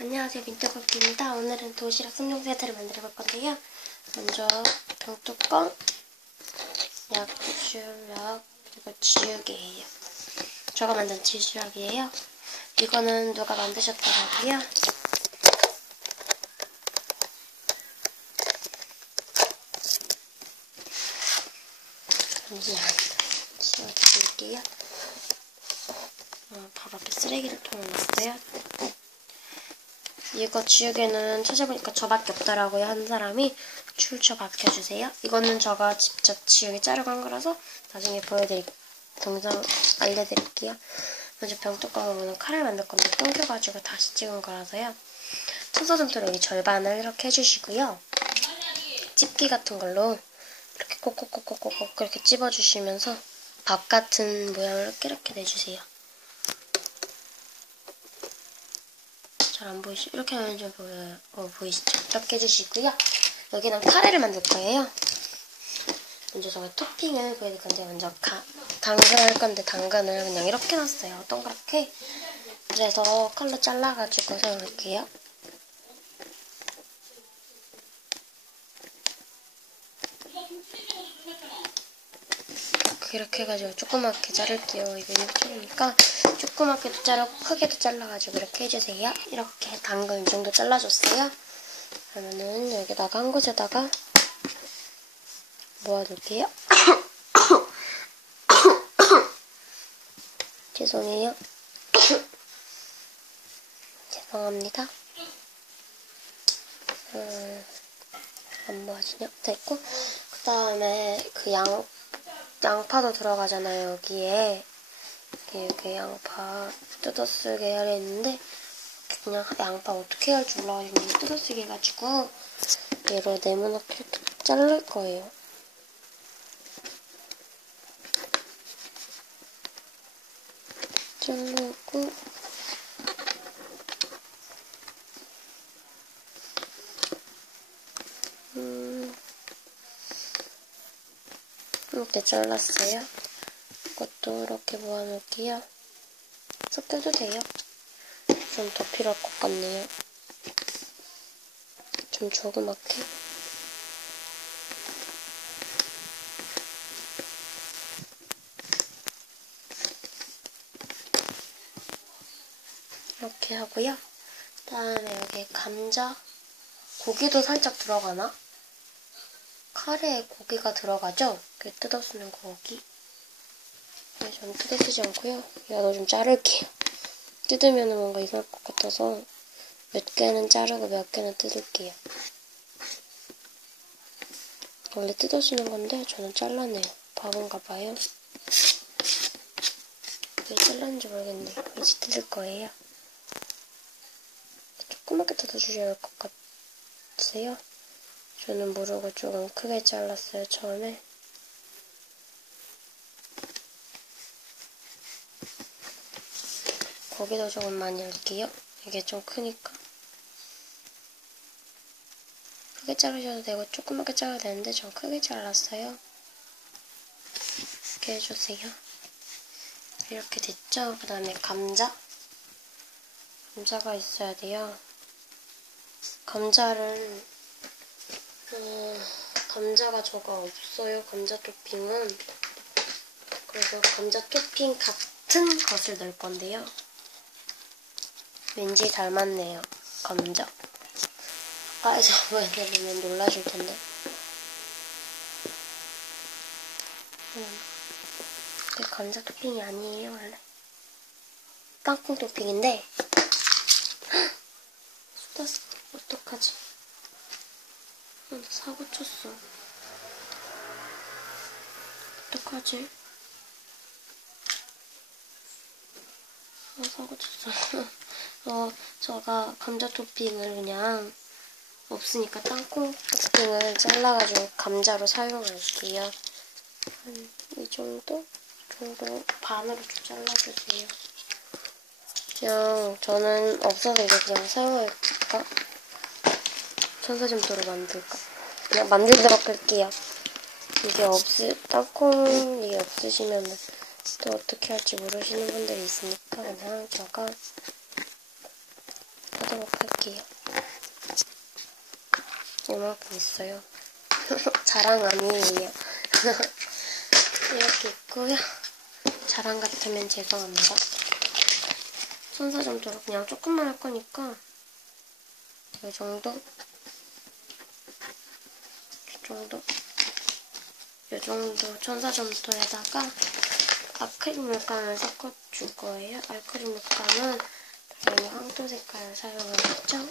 안녕하세요 민트쿠키입니다. 오늘은 도시락 3종 세트를 만들어 볼 건데요. 먼저 병뚜껑, 약주락, 그리고 지우개예요. 제가 만든 지우락이에요. 이거는 누가 만드셨더라고요. 잠시만 지워드릴게요. 어, 바로 앞에 쓰레기통을 놨어요. 이거 지우개는 찾아보니까 저밖에 없더라고요. 한 사람이 출처 밝혀주세요. 이거는 제가 직접 지우개 자르고 한 거라서 나중에 보여드릴 동상 알려드릴게요. 먼저 병뚜껑으로는 칼을 만들 건데 끊겨가지고 다시 찍은 거라서요. 청소점토로 여기 절반을 이렇게 해주시고요. 집기 같은 걸로 이렇게 꼭꼭꼭꼭꼭 이렇게 찝어주시면서 밥 같은 모양을 이렇게 이렇게 내주세요. 잘 안 보이시? 이렇게 하면 좀 보여요. 어, 보이시죠? 이렇게 해주시고요. 여기는 카레를 만들 거예요. 먼저 제가 토핑을 보여드릴 건데 먼저 가, 당근 할 건데 당근을 그냥 이렇게 놨어요. 동그랗게. 그래서 칼로 잘라가지고 사용할게요. 이렇게 해가지고 조그맣게 자를게요. 이거 일주니까 조그맣게도 자르고 크게도 잘라가지고 이렇게 해주세요. 이렇게 당근 이 정도 잘라줬어요. 그러면은 여기다가 한 곳에다가 모아둘게요. 죄송해요. 죄송합니다. 음, 안 모아지냐? 됐고 그 다음에 그 양, 양파도 들어가잖아요, 여기에. 이렇게, 이렇게 양파 뜯어쓰게 하려 했는데, 그냥 양파 어떻게 해야 할지 몰라가지고 뜯어쓰게 해가지고, 얘로 네모나게 이렇게 자를 거예요. 자르고, 음, 이렇게 잘랐어요. 이것도 이렇게 모아놓을게요. 섞여도 돼요. 좀 더 필요할 것 같네요. 좀 조그맣게. 이렇게 하고요. 그 다음에 여기 감자, 고기도 살짝 들어가나? 카레에 고기가 들어가죠? 그 뜯어 쓰는 고기. 네, 저는 크게 쓰지 않고요. 이거 좀 자를게요. 뜯으면 뭔가 이상할 것 같아서 몇 개는 자르고 몇 개는 뜯을게요. 원래 뜯어주는 건데 저는 잘라내요. 바본가 봐요. 왜 잘랐는지 모르겠네. 이제 뜯을 거예요. 조그맣게 뜯어주셔야 할 것 같으세요? 저는 모르고 조금 크게 잘랐어요, 처음에. 거기도 조금 많이 할게요. 이게 좀 크니까. 크게 자르셔도 되고 조그맣게 잘라도 되는데 전 크게 잘랐어요. 이렇게 해주세요. 이렇게 됐죠? 그 다음에 감자. 감자가 있어야 돼요. 감자를 음, 감자가 저가 없어요. 감자 토핑은. 그래서 감자 토핑 같은 것을 넣을 건데요. 왠지 닮았네요. 감자. 아까에서 보여드리면 놀라실 텐데. 음, 감자 토핑이 아니에요, 원래. 땅콩 토핑인데. 쏟았어. 어떡하지? 아, 나 사고 쳤어. 어떡하지? 아, 사고 쳤어. 어, 제가 감자 토핑을 그냥 없으니까 땅콩 토핑을 잘라가지고 감자로 사용할게요. 한 이 정도? 정도 반으로 좀 잘라주세요. 그냥 저는 없어서 이거 그냥 사용할까? 천사점토로 만들까? 그냥 만들도록 할게요. 이게 없으, 땅콩 이게 없으시면 또 어떻게 할지 모르시는 분들이 있으니까 그냥 제가 하도록 할게요. 이만큼 있어요. 자랑 아니에요. 이렇게 있고요. 자랑 같으면 죄송합니다. 천사점토로 그냥 조금만 할 거니까 이 정도 이 정도 이 정도 천사점토에다가 아크릴 물감을 섞어줄 거예요. 아크릴 물감은 당연히 황토 색깔을 사용하겠죠.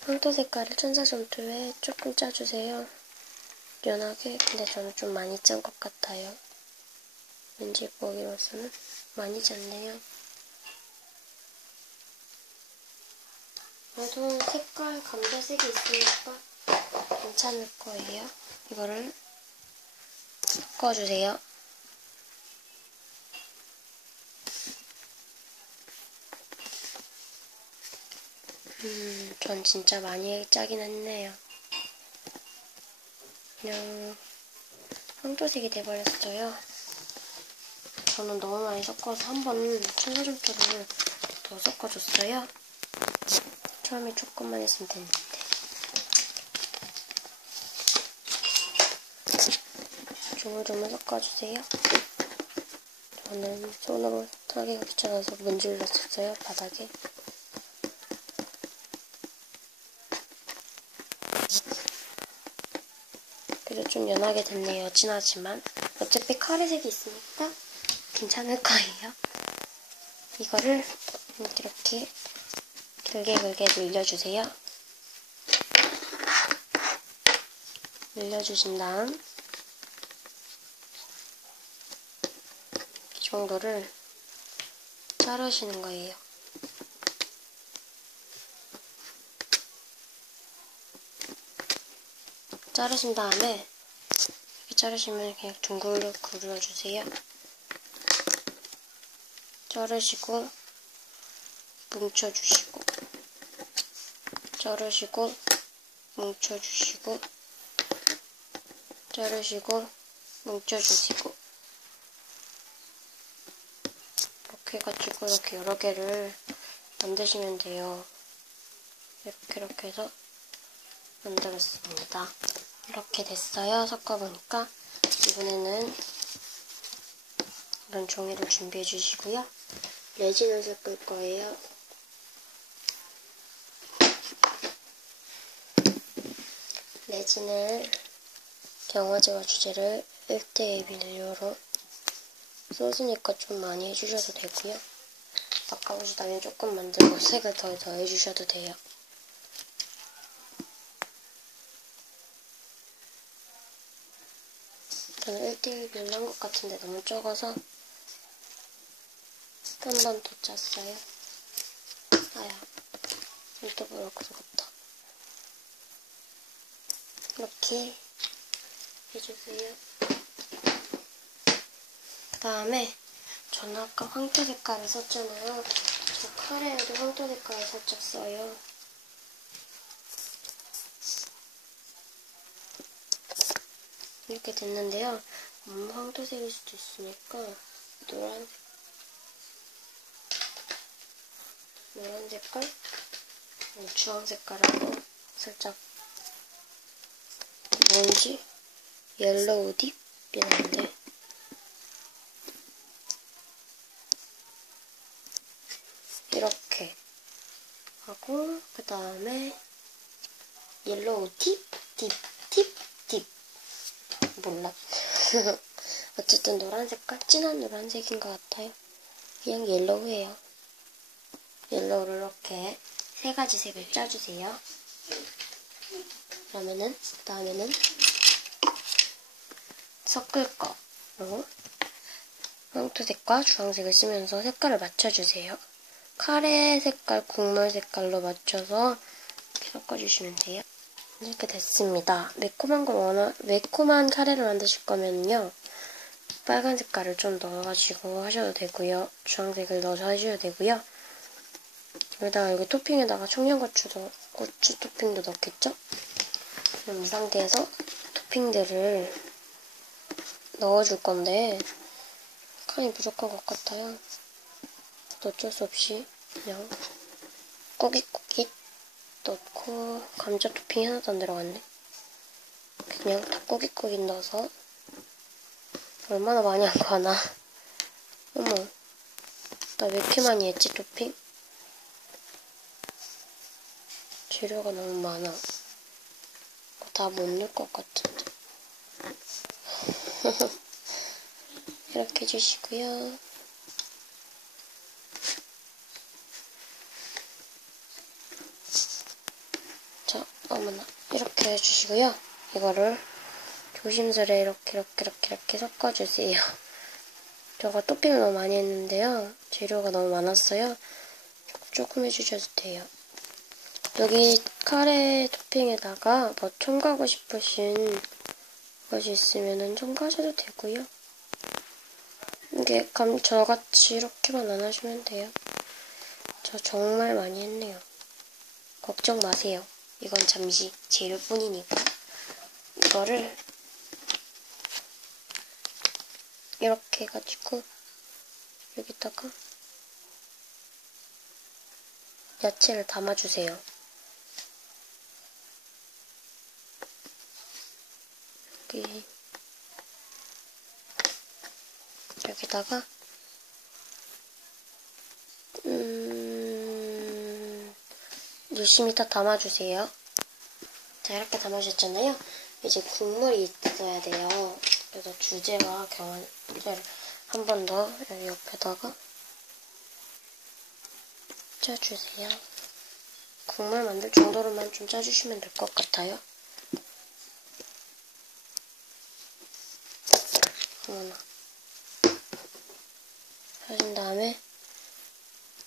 황토 색깔을 천사점토에 조금 짜주세요. 연하게 근데 저는 좀 많이 짠 것 같아요. 왠지 보기로서는 많이 짰네요. 그래도 색깔 감자색이 있으니까 괜찮을 거예요. 이거를 섞어주세요. 음, 전 진짜 많이 짜긴 했네요. 그냥 황토색이 돼버렸어요. 저는 너무 많이 섞어서 한번 천사점토를 더 섞어줬어요. 처음에 조금만 했으면 됐는데. 조물조물 섞어주세요. 저는 손으로 하기가 귀찮아서 문질렀었어요, 바닥에. 그래도 좀 연하게 됐네요, 진하지만. 어차피 카레색이 있으니까 괜찮을 거예요. 이거를 이렇게 길게 늘려주세요. 늘려주신 다음 이 정도를 자르시는 거예요. 자르신 다음에 이렇게 자르시면 그냥 둥글로 그려주세요. 자르시고 뭉쳐주시고 자르시고 뭉쳐주시고 자르시고 뭉쳐주시고 이렇게 해가지고 이렇게 여러 개를 만드시면 돼요. 이렇게 이렇게 해서 만들었습니다. 이렇게 됐어요. 섞어보니까 이번에는 이런 종이를 준비해 주시고요. 레진을 섞을 거예요. 레진을 경화제와 주제를 1대1 비율로 소스니까 좀 많이 해주셔도 되고요. 아까우시 다음에 조금 만들고 색을 더 더해주셔도 돼요. 저는 1대1 비율로 한것 같은데 너무 적어서 한 번 더 짰어요. 아야, 손톱으로 그렇다. 이렇게 해주세요. 그 다음에 저는 아까 황토 색깔을 썼잖아요. 저 카레에도 황토 색깔을 살짝 써요. 이렇게 됐는데요. 너무 황토색일 수도 있으니까 노란색 노란 색깔, 주황 색깔하고 살짝 뭔지 옐로우 딥이라는데 이렇게 하고 그 다음에 옐로우 딥, 딥, 딥, 딥. 몰라. 어쨌든 노란 색깔, 진한 노란색인 것 같아요. 그냥 옐로우예요. 옐로우를 이렇게 세 가지 색을 짜주세요. 그러면은 그 다음에는 섞을 거로 황토색과 주황색을 쓰면서 색깔을 맞춰주세요. 카레 색깔, 국물 색깔로 맞춰서 이렇게 섞어주시면 돼요. 이렇게 됐습니다. 매콤한 걸 원하, 매콤한 카레를 만드실 거면요. 빨간 색깔을 좀 넣어가지고 하셔도 되고요. 주황색을 넣어서 하셔도 되고요. 여기다가 여기 토핑에다가 청양고추도 고추 토핑도 넣겠죠? 그럼 이 상태에서 토핑들을 넣어줄 건데 칸이 부족한 것 같아요. 어쩔 수 없이 그냥 꾸깃꾸깃 넣고 감자 토핑이 하나도 안 들어갔네. 그냥 다 꾸깃꾸깃 넣어서 얼마나 많이 한거 하나. 어머, 나 왜 이렇게 많이 했지 토핑? 재료가 너무 많아. 다못 넣을 것 같은데. 이렇게 해주시고요. 자, 어머나. 이렇게 해주시고요. 이거를 조심스레 이렇게, 이렇게, 이렇게, 이렇게 섞어주세요. 저가 토핑을 너무 많이 했는데요. 재료가 너무 많았어요. 조금 해주셔도 돼요. 여기 카레 토핑에다가 뭐 첨가하고 싶으신 것이 있으면 첨가하셔도 되고요. 이게 감, 저같이 이렇게만 안 하시면 돼요. 저 정말 많이 했네요. 걱정 마세요. 이건 잠시 재료뿐이니까. 이거를 이렇게 해가지고 여기다가 야채를 담아주세요. 여기 여기다가 음 열심히 다 담아주세요. 자 이렇게 담아주셨잖아요. 이제 국물이 있어야 돼요. 그래서 주제와 경화를 한 번 더 여기 옆에다가 짜주세요. 국물 만들 정도로만 좀 짜주시면 될 것 같아요. 어머나. 하신 다음에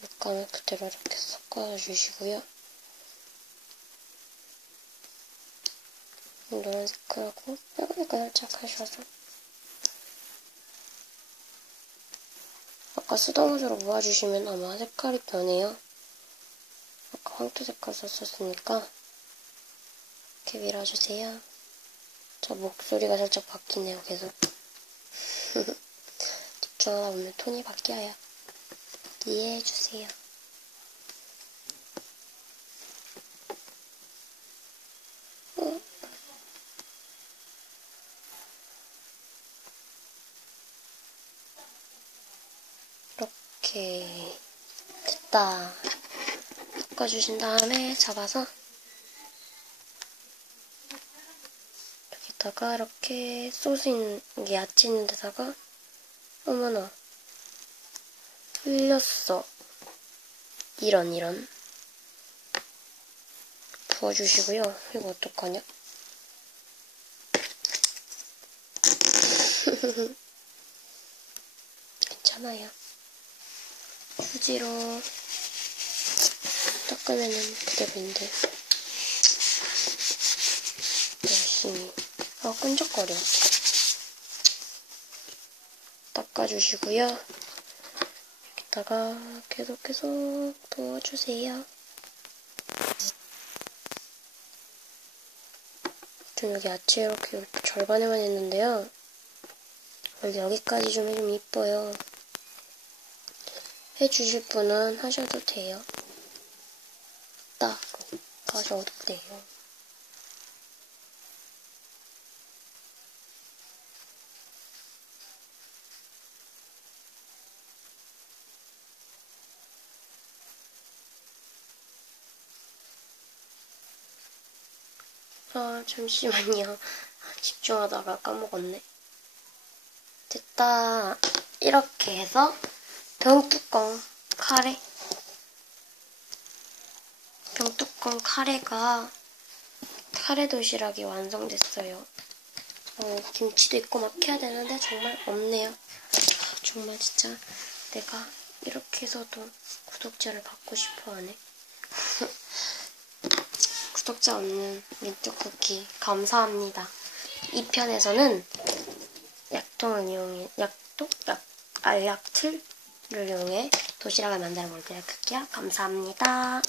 물감을 그대로 이렇게 섞어주시고요. 노란 색깔하고 빨간 색깔 살짝 하셔서 아까 쓰던 옷으로 모아주시면 아마 색깔이 변해요. 아까 황토 색깔 썼었으니까 이렇게 밀어주세요. 저 목소리가 살짝 바뀌네요, 계속. 집중하다 보면 톤이 바뀌어요. 이해해주세요. 어? 이렇게 됐다. 섞어주신 다음에 잡아서 여기다가 이렇게 소스 있는 게 야채 있는 데다가 어머나 흘렸어. 이런 이런 부어주시고요. 이거 어떡하냐? 괜찮아요. 휴지로 닦으면은 그대로인데 열심히 아 끈적거려 닦아주시고요. 여기다가 계속해서 부어주세요. 좀 여기 야채 이렇게 절반에만 했는데요. 여기 여기까지 좀 해주면 이뻐요. 해주실 분은 하셔도 돼요. 따로 가셔도 돼요. 아, 잠시만요. 집중하다가 까먹었네. 됐다. 이렇게 해서 병뚜껑 카레. 병뚜껑 카레가 카레 도시락이 완성됐어요. 어, 김치도 있고 막 해야 되는데 정말 없네요. 정말 진짜 내가 이렇게 해서도 구독자를 받고 싶어 하네. 구독자 없는 민트 쿠키 감사합니다. 이 편에서는 약통을 이용해 약통 약 알약틀을 이용해 도시락을 만들어 볼게요. 쿠키야 감사합니다.